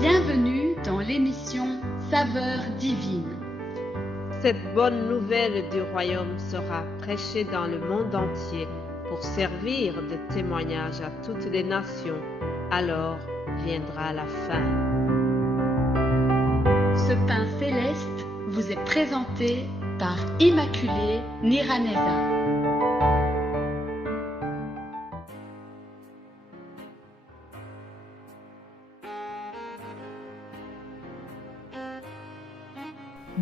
Bienvenue dans l'émission Saveurs divines. Cette bonne nouvelle du royaume sera prêchée dans le monde entier pour servir de témoignage à toutes les nations. Alors viendra la fin. Ce pain céleste vous est présenté par Immaculée Niraneza.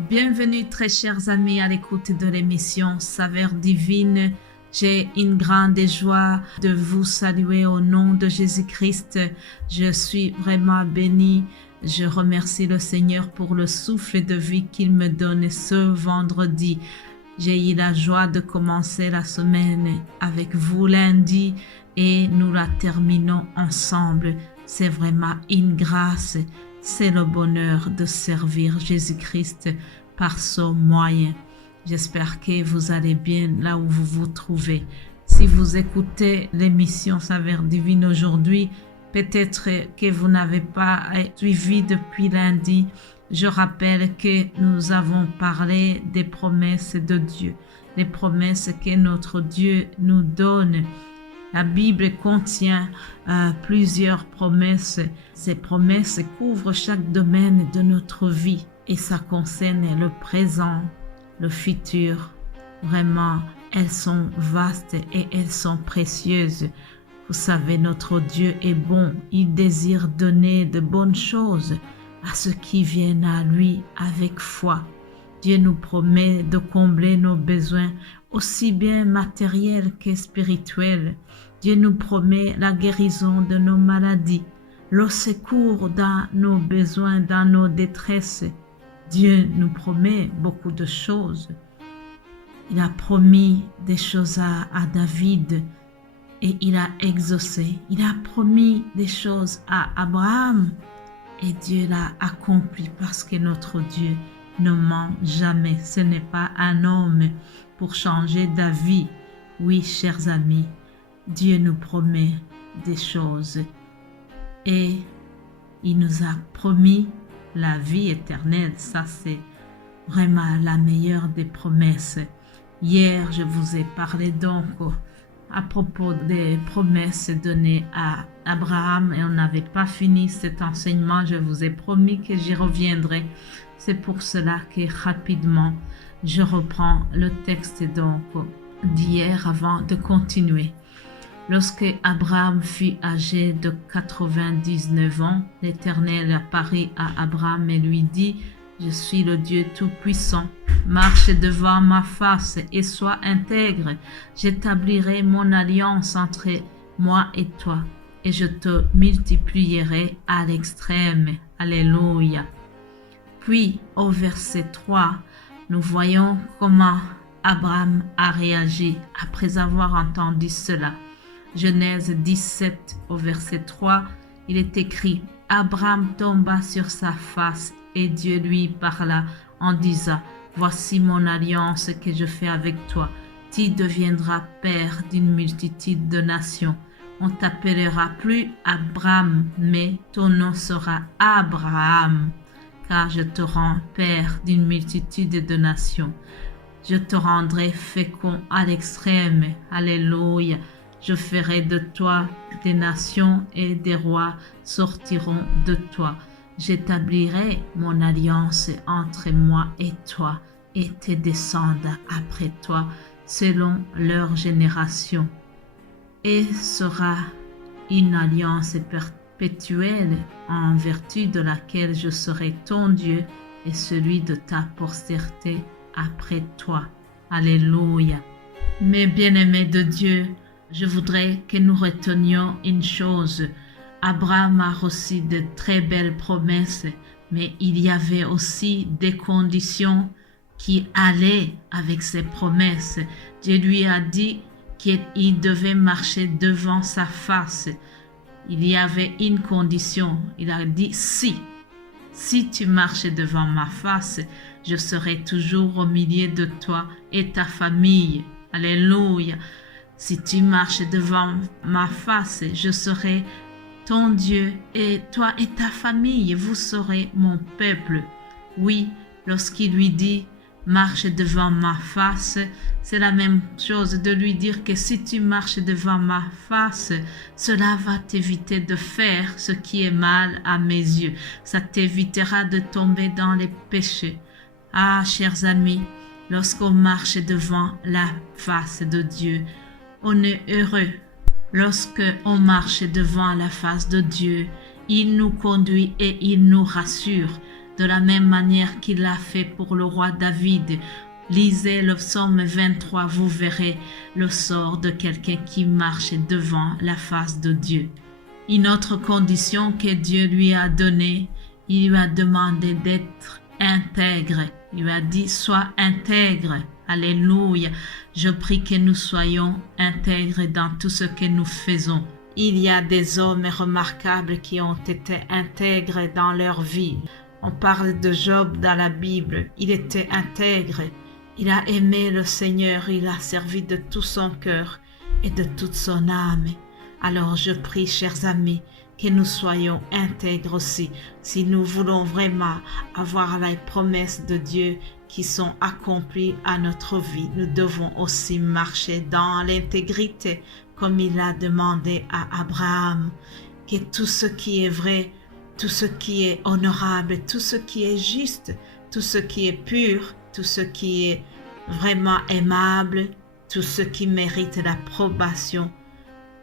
Bienvenue très chers amis à l'écoute de l'émission Saveurs divines. J'ai une grande joie de vous saluer au nom de Jésus-Christ. Je suis vraiment bénie. Je remercie le Seigneur pour le souffle de vie qu'il me donne ce vendredi. J'ai eu la joie de commencer la semaine avec vous lundi et nous la terminons ensemble. C'est vraiment une grâce. C'est le bonheur de servir Jésus-Christ par son moyen. J'espère que vous allez bien là où vous vous trouvez. Si vous écoutez l'émission Saveurs divines aujourd'hui, peut-être que vous n'avez pas suivi depuis lundi. Je rappelle que nous avons parlé des promesses de Dieu, les promesses que notre Dieu nous donne. La Bible contient plusieurs promesses. Ces promesses couvrent chaque domaine de notre vie et ça concerne le présent, le futur. Vraiment, elles sont vastes et elles sont précieuses. Vous savez, notre Dieu est bon. Il désire donner de bonnes choses à ceux qui viennent à lui avec foi. Dieu nous promet de combler nos besoins aussi bien matériels que spirituels. Dieu nous promet la guérison de nos maladies, le secours dans nos besoins, dans nos détresses. Dieu nous promet beaucoup de choses. Il a promis des choses à David et il a exaucé. Il a promis des choses à Abraham et Dieu l'a accompli parce que notre Dieu ne ment jamais. Ce n'est pas un homme pour changer d'avis. Oui, chers amis, Dieu nous promet des choses et il nous a promis la vie éternelle. Ça, c'est vraiment la meilleure des promesses. Hier, je vous ai parlé donc à propos des promesses données à Abraham et on n'avait pas fini cet enseignement. Je vous ai promis que j'y reviendrai. C'est pour cela que rapidement, je reprends le texte donc d'hier avant de continuer. Lorsque Abraham fut âgé de 99 ans, l'Éternel apparut à Abraham et lui dit « Je suis le Dieu Tout-Puissant. Marche devant ma face et sois intègre. J'établirai mon alliance entre moi et toi et je te multiplierai à l'extrême. » Alléluia. Puis au verset 3, nous voyons comment Abraham a réagi après avoir entendu cela. Genèse 17 au verset 3, il est écrit « Abraham tomba sur sa face et Dieu lui parla en disant « Voici mon alliance que je fais avec toi. Tu deviendras père d'une multitude de nations. On t'appellera plus Abraham, mais ton nom sera Abraham, car je te rends père d'une multitude de nations. Je te rendrai fécond à l'extrême. Alléluia. Je ferai de toi des nations et des rois sortiront de toi. J'établirai mon alliance entre moi et toi et tes descendants après toi selon leur génération. Et sera une alliance perpétuelle en vertu de laquelle je serai ton Dieu et celui de ta postérité après toi. Alléluia. Mes bien-aimés de Dieu, je voudrais que nous retenions une chose. Abraham a reçu de très belles promesses, mais il y avait aussi des conditions qui allaient avec ces promesses. Dieu lui a dit qu'il devait marcher devant sa face. Il y avait une condition. Il a dit si tu marches devant ma face, je serai toujours au milieu de toi et ta famille. Alléluia. Si tu marches devant ma face, je serai ton Dieu, et toi et ta famille, vous serez mon peuple. Oui, lorsqu'il lui dit « marche devant ma face », c'est la même chose de lui dire que si tu marches devant ma face, cela va t'éviter de faire ce qui est mal à mes yeux. Ça t'évitera de tomber dans les péchés. Ah, chers amis, lorsqu'on marche devant la face de Dieu, on est heureux. Lorsque on marche devant la face de Dieu, il nous conduit et il nous rassure, de la même manière qu'il l'a fait pour le roi David. Lisez le psaume 23, vous verrez le sort de quelqu'un qui marche devant la face de Dieu. Une autre condition que Dieu lui a donnée, il lui a demandé d'être intègre. Il lui a dit, sois intègre. Alléluia. Je prie que nous soyons intègres dans tout ce que nous faisons. Il y a des hommes remarquables qui ont été intègres dans leur vie. On parle de Job dans la Bible. Il était intègre. Il a aimé le Seigneur. Il a servi de tout son cœur et de toute son âme. Alors je prie, chers amis, que nous soyons intègres aussi. Si nous voulons vraiment avoir les promesses de Dieu qui sont accomplies à notre vie, nous devons aussi marcher dans l'intégrité comme il a demandé à Abraham. Que tout ce qui est vrai, tout ce qui est honorable, tout ce qui est juste, tout ce qui est pur, tout ce qui est vraiment aimable, tout ce qui mérite l'approbation,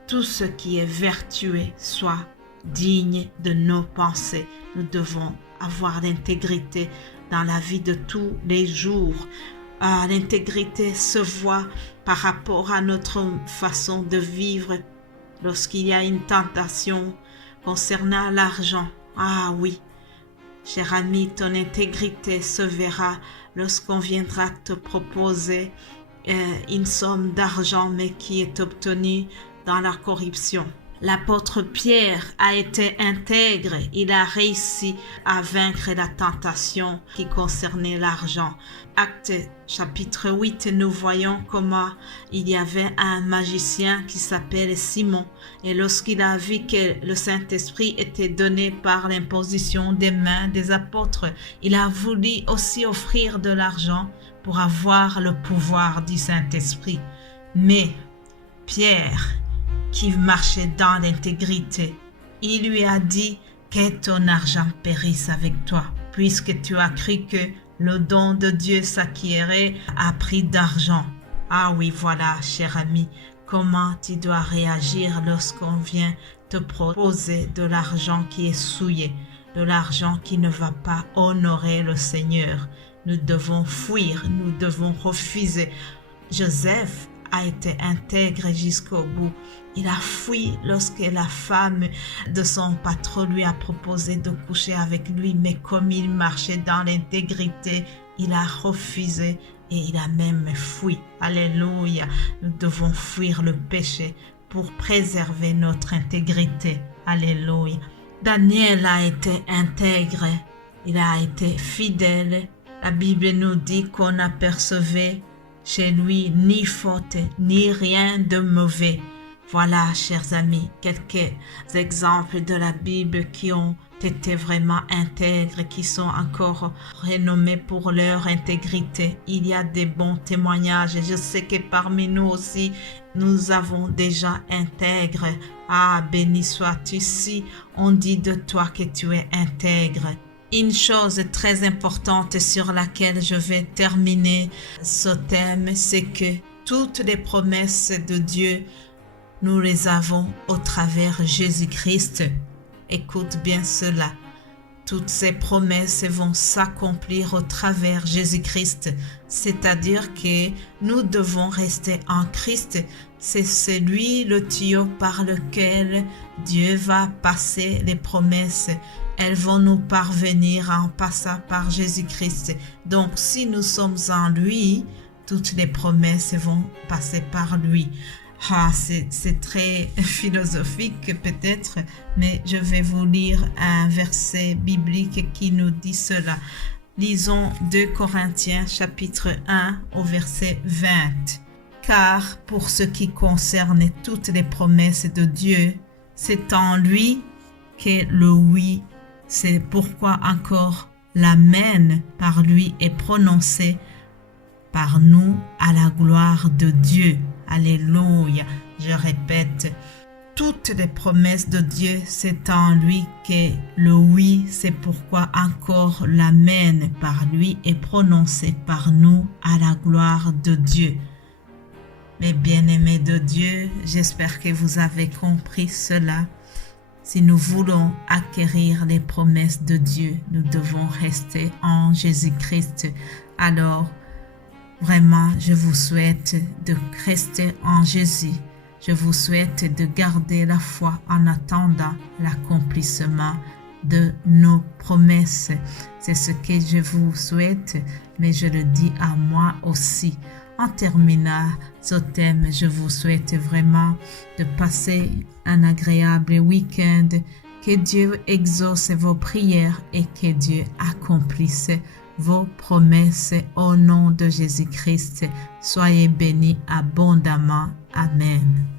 tout ce qui est vertueux soit digne de nos pensées. Nous devons avoir l'intégrité dans la vie de tous les jours. L'intégrité se voit par rapport à notre façon de vivre lorsqu'il y a une tentation concernant l'argent. Ah oui, cher ami, ton intégrité se verra lorsqu'on viendra te proposer une somme d'argent mais qui est obtenue dans la corruption. L'apôtre Pierre a été intègre, il a réussi à vaincre la tentation qui concernait l'argent. Acte chapitre 8, nous voyons comment il y avait un magicien qui s'appelle Simon. Et lorsqu'il a vu que le Saint-Esprit était donné par l'imposition des mains des apôtres, il a voulu aussi offrir de l'argent pour avoir le pouvoir du Saint-Esprit. Mais Pierre, qui marchait dans l'intégrité, il lui a dit que ton argent périsse avec toi, puisque tu as cru que le don de Dieu s'acquérait à prix d'argent. Ah oui, voilà, cher ami, comment tu dois réagir lorsqu'on vient te proposer de l'argent qui est souillé, de l'argent qui ne va pas honorer le Seigneur. Nous devons fuir, nous devons refuser. Joseph a été intègre jusqu'au bout. Il a fui lorsque la femme de son patron lui a proposé de coucher avec lui, mais comme il marchait dans l'intégrité, il a refusé et il a même fui. Alléluia. Nous devons fuir le péché pour préserver notre intégrité. Alléluia. Daniel a été intègre. Il a été fidèle. La Bible nous dit qu'on n'apercevait chez lui ni faute, ni rien de mauvais. Voilà, chers amis, quelques exemples de la Bible qui ont été vraiment intègres, qui sont encore renommés pour leur intégrité. Il y a des bons témoignages et je sais que parmi nous aussi, nous avons déjà intègre. Ah, béni sois-tu si on dit de toi que tu es intègre. Une chose très importante sur laquelle je vais terminer ce thème, c'est que toutes les promesses de Dieu, nous les avons au travers Jésus-Christ. Écoute bien cela. Toutes ces promesses vont s'accomplir au travers Jésus-Christ. C'est-à-dire que nous devons rester en Christ. C'est celui, le tuyau par lequel Dieu va passer les promesses. Elles vont nous parvenir en passant par Jésus-Christ. Donc, si nous sommes en lui, toutes les promesses vont passer par lui. C'est très philosophique peut-être, mais je vais vous lire un verset biblique qui nous dit cela. Lisons 2 Corinthiens chapitre 1 au verset 20. Car pour ce qui concerne toutes les promesses de Dieu, c'est en lui que le oui, c'est pourquoi encore l'amen par lui est prononcé par nous à la gloire de Dieu. Alléluia. Je répète, toutes les promesses de Dieu, c'est en lui que le oui, c'est pourquoi encore l'amen par lui est prononcé par nous à la gloire de Dieu. Mes bien-aimés de Dieu, j'espère que vous avez compris cela. Si nous voulons acquérir les promesses de Dieu, nous devons rester en Jésus-Christ. Alors, vraiment, je vous souhaite de rester en Jésus. Je vous souhaite de garder la foi en attendant l'accomplissement de nos promesses. C'est ce que je vous souhaite, mais je le dis à moi aussi. En terminant ce thème, je vous souhaite vraiment de passer un agréable week-end. Que Dieu exauce vos prières et que Dieu accomplisse vos promesses au nom de Jésus-Christ. Soyez bénis abondamment. Amen.